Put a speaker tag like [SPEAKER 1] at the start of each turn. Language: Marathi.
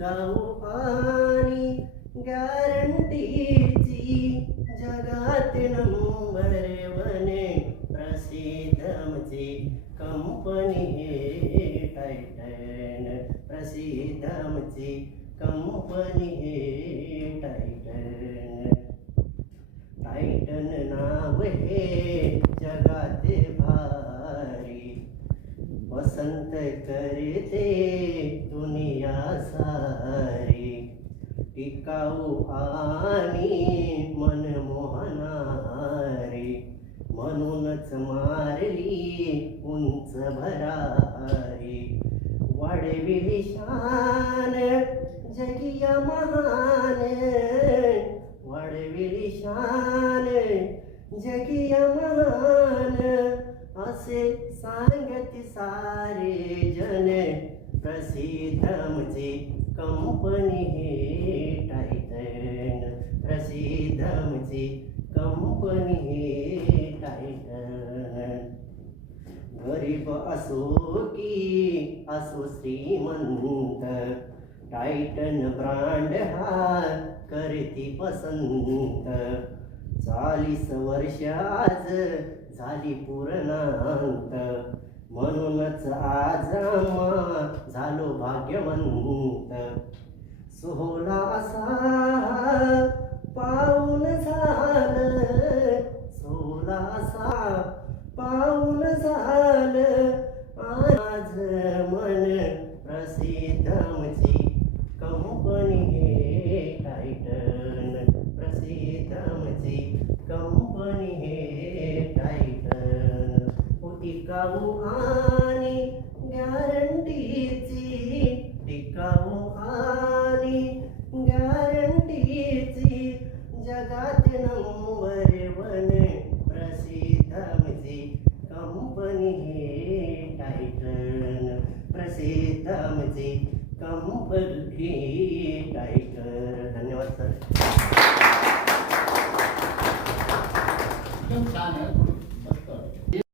[SPEAKER 1] टिकाऊ आणि गॅरंटीची जगात नंबर वने प्रसिद्ध आमची कंपनी हे टायटन प्रसिद्ध आमची कंपनी हे टायटन टायटन नाव हे जगात भारी संत करते दुनिया सारी. टिकाऊ आणि मनमोहनारी म्हणूनच मारली उंच भरारी. वाढविली शान जगिया महान. वाढविली शान जगिया महान. असे सांगत सारे जन प्रसिद्धमचे कंपनी हे टायटन प्रसिद्धमचे कंपनी हे टायटन गरीब असो की असो श्रीमंत. टायटन ब्रांड हा करती पसंत. चाळीस वर्ष आज झाली पूर्णांत. म्हणूनच आज झालो भाग्यवंत. सोहळा असा पाऊन झालं. सोहळा असा टिकाऊ आणि गॅरंटीची टिकाऊ आणि गॅरंटीची जगात नंबर वन प्रसिद्ध म्हणजे कंपनी टायटन. प्रसिद्ध म्हणजे कंपनी टायटन. धन्यवाद सर.